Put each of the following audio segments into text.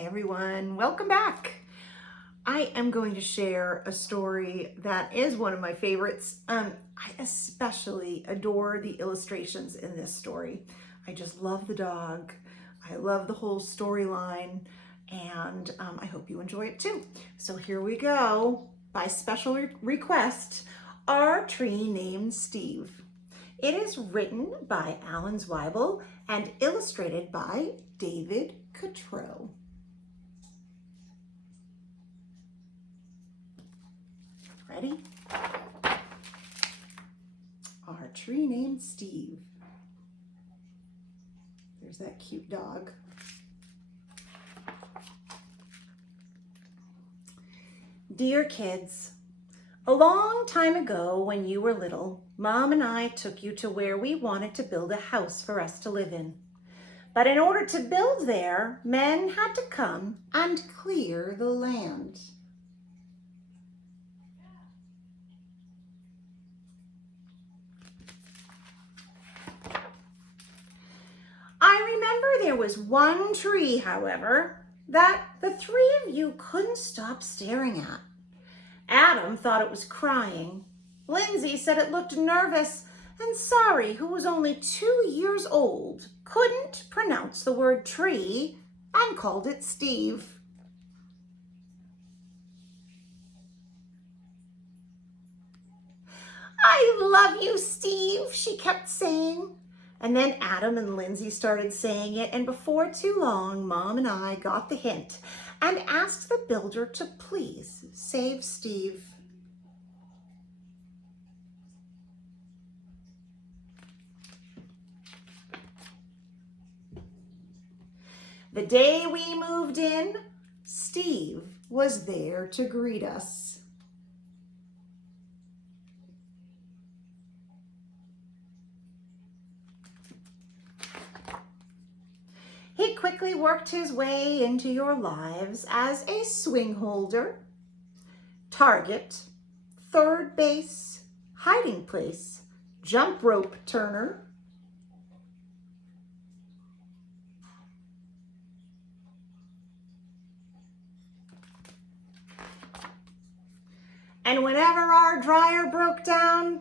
Hi everyone, welcome back. I am going to share a story that is one of my favorites. I especially adore the illustrations in this story. I just love the dog. I love the whole storyline, and I hope you enjoy it too. So here we go. By special request, Our Tree Named Steve. It is written by Zweibel and illustrated by David Catrow. Ready? Our Tree Named Steve. There's that cute dog. Dear kids, a long time ago when you were little, Mom and I took you to where we wanted to build a house for us to live in. But in order to build there, men had to come and clear the land. I remember there was one tree, however, that the three of you couldn't stop staring at. Adam thought it was crying. Lindsay said it looked nervous, and Sari, who was only 2 years old, couldn't pronounce the word tree and called it Steve. I love you, Steve, she kept saying. And then Adam and Lindsay started saying it, and before too long, Mom and I got the hint and asked the builder to please save Steve. The day we moved in, Steve was there to greet us. He quickly worked his way into your lives as a swing holder, target, third base, hiding place, jump rope turner, and whenever our dryer broke down,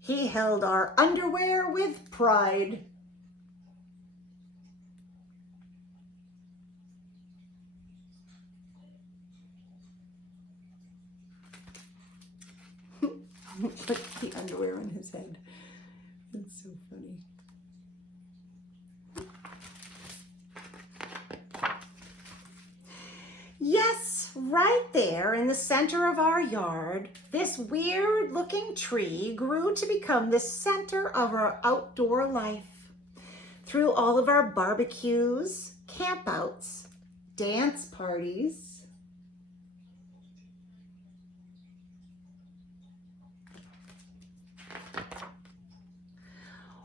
he held our underwear with pride. Put the underwear on his head. That's so funny. Yes, right there in the center of our yard, this weird looking tree grew to become the center of our outdoor life. Through all of our barbecues, campouts, dance parties,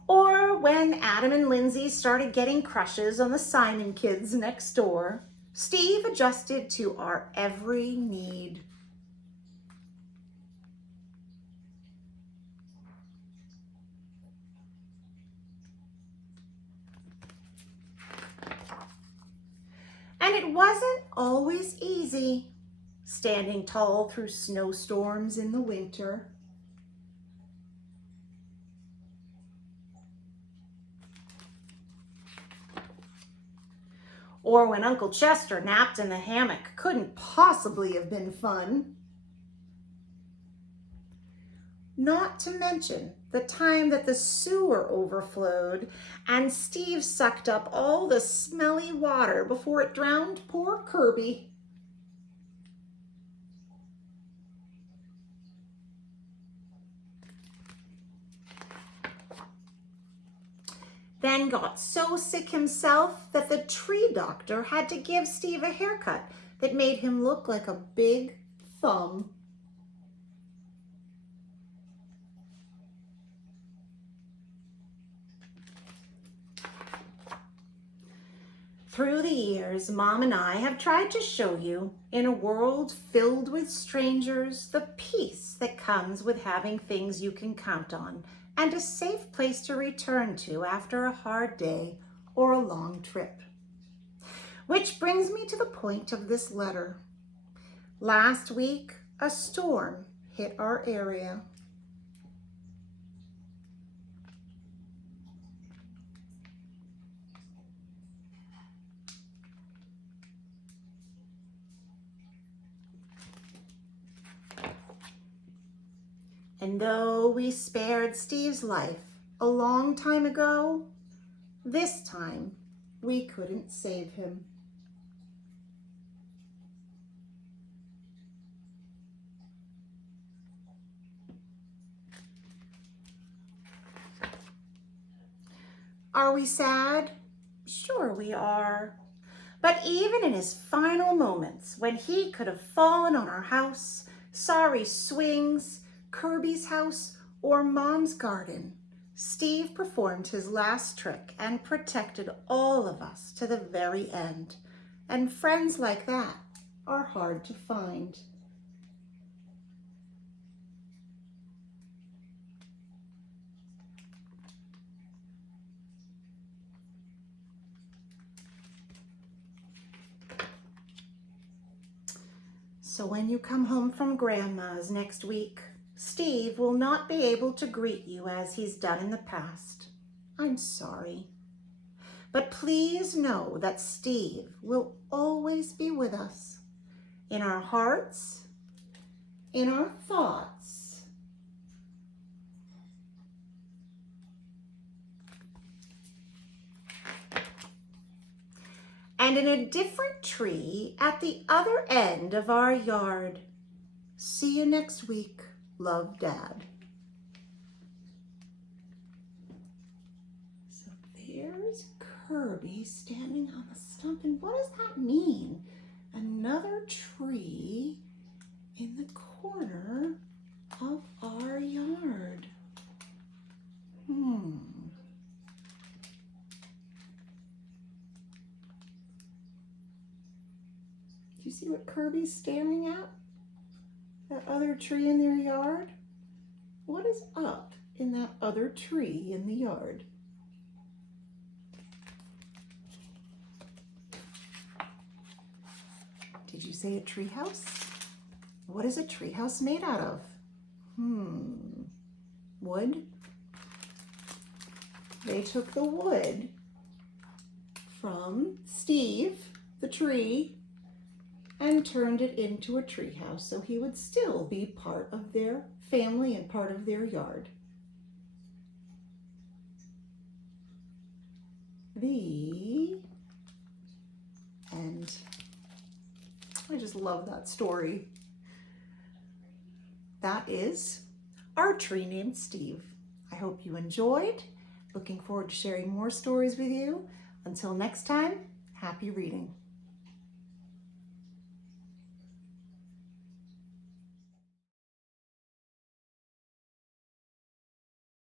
or when Adam and Lindsay started getting crushes on the Simon kids next door, Steve adjusted to our every need. And it wasn't always easy, standing tall through snowstorms in the winter. Or when Uncle Chester napped in the hammock couldn't possibly have been fun. Not to mention the time that the sewer overflowed and Steve sucked up all the smelly water before it drowned poor Kirby. Then got so sick himself that the tree doctor had to give Steve a haircut that made him look like a big thumb. Through the years, Mom and I have tried to show you, in a world filled with strangers, the peace that comes with having things you can count on and a safe place to return to after a hard day or a long trip. Which brings me to the point of this letter. Last week, a storm hit our area. And though we spared Steve's life a long time ago, this time we couldn't save him. Are we sad? Sure we are. But even in his final moments, when he could have fallen on our house, sorry swings, Kirby's house, or Mom's garden, Steve performed his last trick and protected all of us to the very end. And friends like that are hard to find. So when you come home from Grandma's next week, Steve will not be able to greet you as he's done in the past. I'm sorry. But please know that Steve will always be with us, in our hearts, in our thoughts, and in a different tree at the other end of our yard. See you next week. Love, Dad. So there's Kirby standing on the stump. And what does that mean? Another tree in the corner of our yard. Do you see what Kirby's staring at? That other tree in their yard? What is up in that other tree in the yard? Did you say a tree house? What is a tree house made out of? Wood? They took the wood from Steve, the tree, and turned it into a tree house so he would still be part of their family and part of their yard. The end. I just love that story. That is our tree named Steve. I hope you enjoyed. Looking forward to sharing more stories with you. Until next time, happy reading.